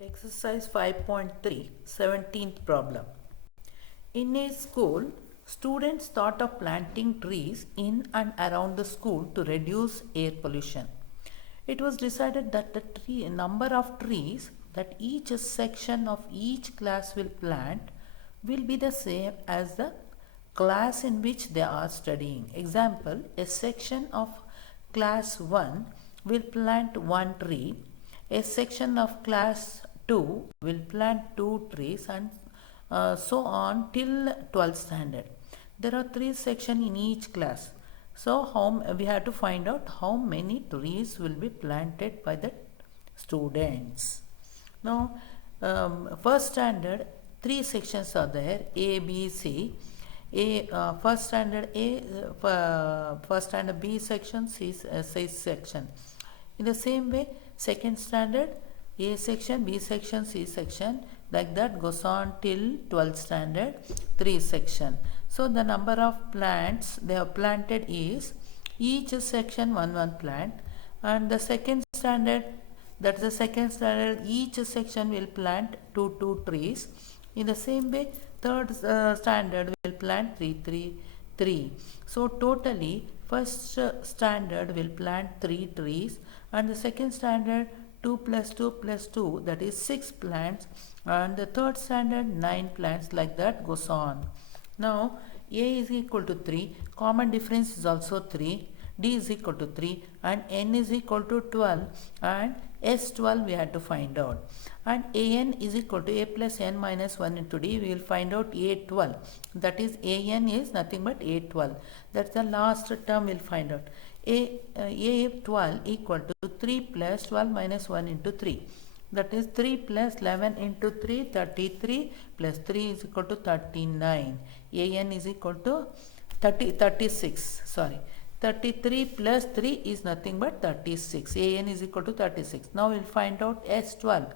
Exercise 5.3, 17th problem. In a school, students thought of planting trees in and around the school to reduce air pollution. It was decided that the number of trees that each section of each class will plant will be the same as the class in which they are studying. Example, a section of class 1 will plant 1 tree, a section of class 2 will plant 2 trees, and so on till 12th standard. There are 3 sections in each class. So we have to find out how many trees will be planted by the students. Now, first standard, 3 sections are there, A, B, C. First standard first standard B section, C section. In the same way, second standard A section, B section, C section, like that goes on till 12th standard, 3 section. So the number of plants they have planted is each section 1 plant, and the second standard, that is the second standard, each section will plant 2 trees. In the same way, third standard will plant 3. So totally first standard will plant 3 trees, and the second standard 2 plus 2 plus 2, that is 6 plants, and the third standard 9 plants, like that goes on. Now A is equal to 3, common difference is also 3, D is equal to 3, and N is equal to 12, and S12 we had to find out. And AN is equal to A plus N minus 1 into D, we will find out A12. That is AN is nothing but A12. That's the last term we will find out. A12 equal to 3 plus 12 minus 1 into 3. That is 3 plus 11 into 3, 33, plus 3 is equal to 39. AN is equal to 36. Sorry. 33 plus 3 is nothing but 36. AN is equal to 36. Now we will find out S12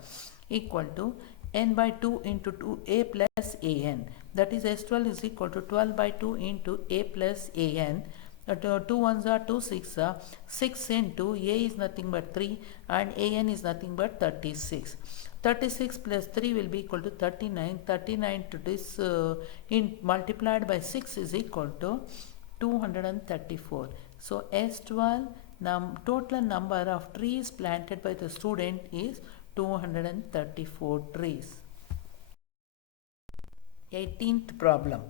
equal to N by 2 into 2A plus AN. That is S12 is equal to 12 by 2 into A plus AN. 2 ones are 2, 6 are 6 into A is nothing but 3 and AN is nothing but 36. 36 plus 3 will be equal to 39. 39 to this multiplied by 6 is equal to 234. So S12 total number of trees planted by the student is 234 trees. 18th problem.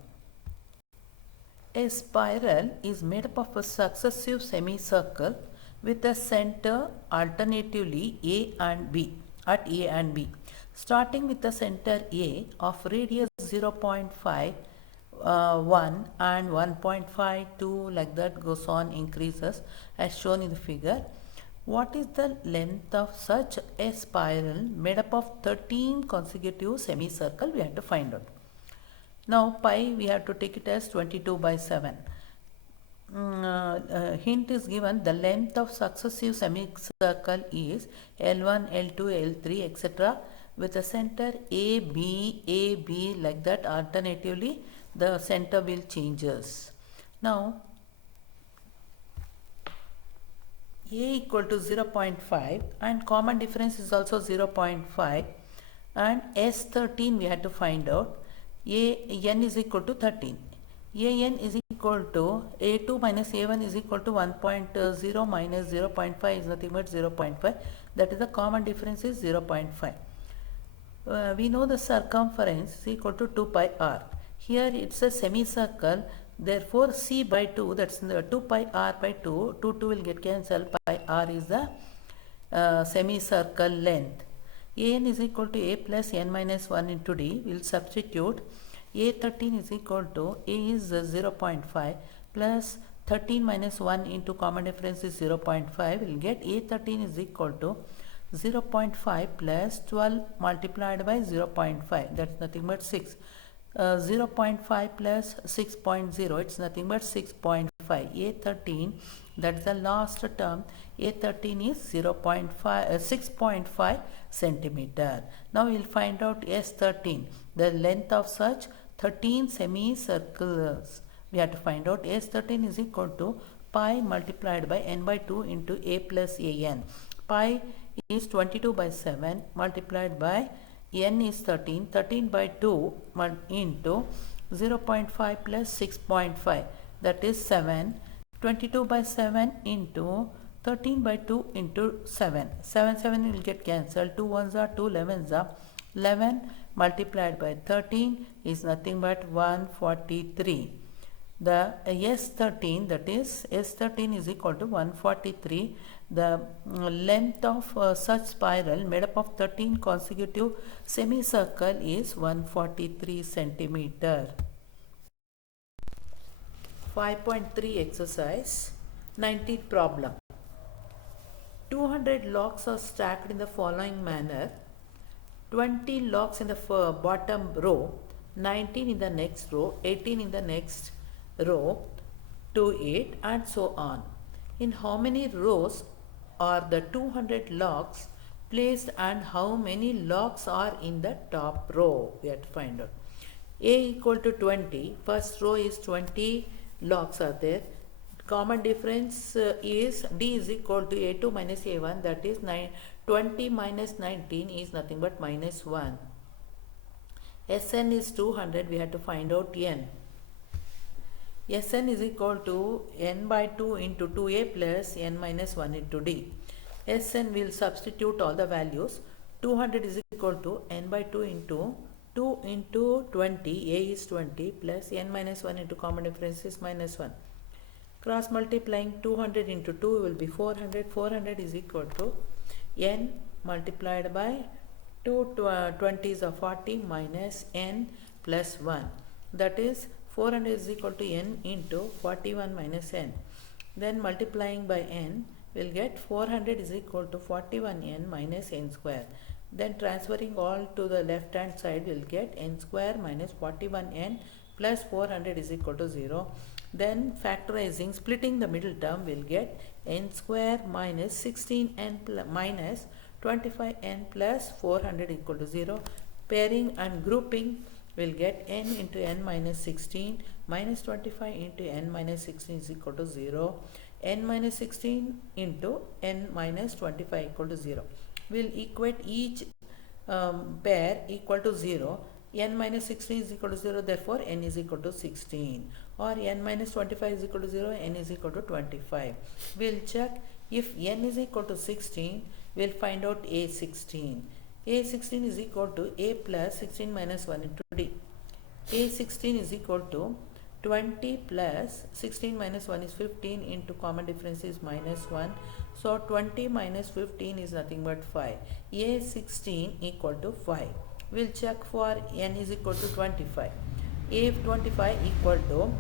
A spiral is made up of a successive semicircle with a center alternatively A and B at A and B. Starting with the center A of radius 0.5, 1 and 1.5, 2, like that goes on, increases as shown in the figure. What is the length of such a spiral made up of 13 consecutive semicircle? We have to find out. Now pi we have to take it as 22 by 7. Hint is given, the length of successive semicircle is L1, L2, L3, etc. with the center A, B, like that alternatively the center will changes. Now A equal to 0.5 and common difference is also 0.5, and S13 we had to find out. N is equal to 13. An is equal to A2 minus A1 is equal to 1.0 minus 0.5 is nothing but 0.5. That is the common difference is 0.5. We know the circumference is equal to 2 pi r. Here it's a semicircle, therefore C by 2, that's 2 pi r by 2, 2 will get cancelled, pi r is the semicircle length. An is equal to A plus N minus 1 into D, we will substitute. A13 is equal to A is 0.5 plus 13 minus 1 into common difference is 0.5, we will get A13 is equal to 0.5 plus 12 multiplied by 0.5, that's nothing but 6. 0.5 plus 6.0, it's nothing but 6.5. A13, that's the last term, A13 is 6.5 centimeter. Now we will find out S13, the length of such 13 semicircles We have to find out S13 is equal to pi multiplied by n by 2 into a plus an. Pi is 22 by 7 multiplied by n is 13. 13 by 2 into 0.5 plus 6.5, that is 7. 22 by 7 into 13 by 2 into 7. 7 will get cancelled. 2 ones are 2 11s are 11 multiplied by 13 is nothing but 143. The S13, that is S13 is equal to 143. The length of such spiral made up of 13 consecutive semicircle is 143 centimeter. 5.3 exercise, 19th problem. 200 logs are stacked in the following manner. 20 logs in the bottom row, 19 in the next row, 18 in the next row, to 8 and so on. In how many rows are the 200 logs placed and how many logs are in the top row? We have to find out. A equal to 20, first row is 20 logs are there. Common difference is D is equal to A2 minus A1, that is 20 minus 19 is nothing but minus 1. Sn is 200, we have to find out n. Sn is equal to n by 2 into 2a plus n minus 1 into d. Sn will substitute all the values. 200 is equal to n by 2 into 2 into 20, a is 20 plus n minus 1 into common difference is minus 1. Cross multiplying 200 into 2 will be 400. 400 is equal to n multiplied by 2 20s are 40 minus n plus 1. That is 400 is equal to n into 41 minus n. Then multiplying by n will get 400 is equal to 41n minus n square. Then transferring all to the left hand side will get n square minus 41n plus 400 is equal to 0. Then factorizing, splitting the middle term will get n square minus 16n minus 25n plus 400 equal to 0. Pairing and grouping will get n into n minus 16 minus 25 into n minus 16 is equal to 0. N minus 16 into n minus 25 equal to 0. We'll equate each pair equal to 0. N minus 16 is equal to 0, therefore n is equal to 16. Or n minus 25 is equal to 0, n is equal to 25. We'll check if n is equal to 16, we'll find out A16. A16 is equal to a plus 16 minus 1 into d. A16 is equal to 20 plus 16 minus 1 is 15 into common difference is minus 1. So 20 minus 15 is nothing but 5. A16 equal to 5. We'll check for n is equal to 25. A25 equal to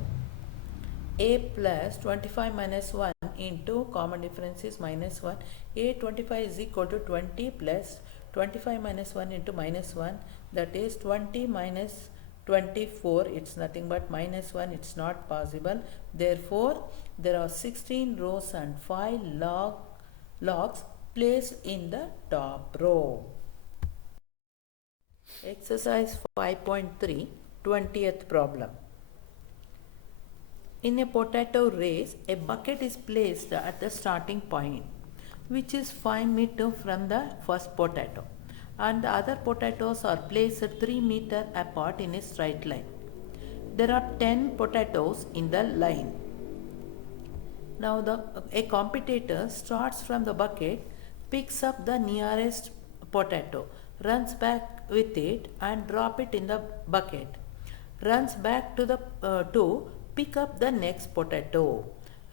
a plus 25 minus 1 into common difference is minus 1. A25 is equal to 20 plus 25 minus 1 into minus 1, that is 20 minus 24, it's nothing but minus 1, it's not possible. Therefore, there are 16 rows and 5 logs placed in the top row. Exercise 5.3, 20th problem. In a potato race, a bucket is placed at the starting point, which is 5 meters from the first potato, and the other potatoes are placed 3 meters apart in a straight line. There are 10 potatoes in the line. Now a competitor starts from the bucket, picks up the nearest potato, runs back with it and drop it in the bucket, runs back to the to pick up the next potato,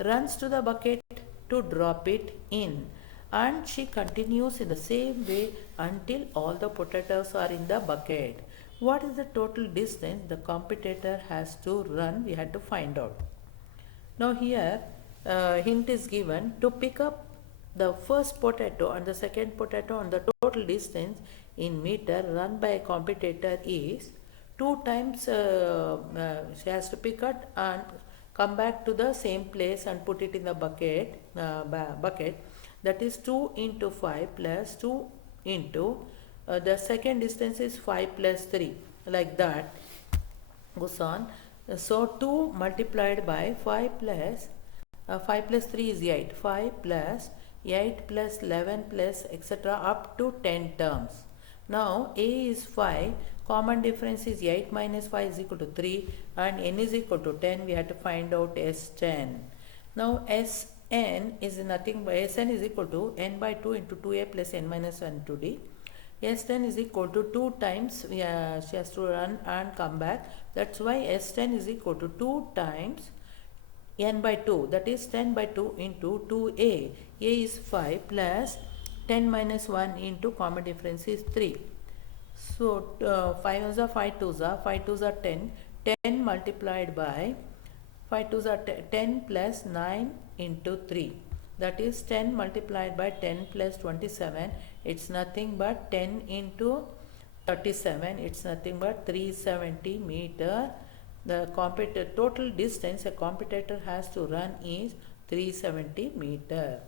runs to the bucket to drop it in, and she continues in the same way until all the potatoes are in the bucket. What is the total distance the competitor has to run? We had to find out. Now here hint is given to pick up the first potato and the second potato, and the total distance in meter run by a competitor is 2 times she has to pick it and come back to the same place and put it in the bucket. That is 2 into 5 plus 2 into the second distance is 5 plus 3, like that goes on. So 2 multiplied by 5 plus 5 plus 3 is 8. 5 plus 8 plus 11 plus etc. up to 10 terms. Now A is 5. Common difference is 8 minus 5 is equal to 3 and n is equal to 10. We have to find out S10. Now Sn is nothing but Sn is equal to n by 2 into 2a plus n minus 1 to d. S10 is equal to 2 times she has to run and come back. That's why S10 is equal to 2 times n by 2, that is 10 by 2 into 2a. A is 5 plus 10 minus 1 into common difference is 3. So 5 ones are 5 twos are 5 twos are 10. 10 multiplied by 5 twos are 10 plus 9 into 3. That is 10 multiplied by 10 plus 27. It's nothing but 10 into 37. It's nothing but 370 meter. The total distance a competitor has to run is 370 meter.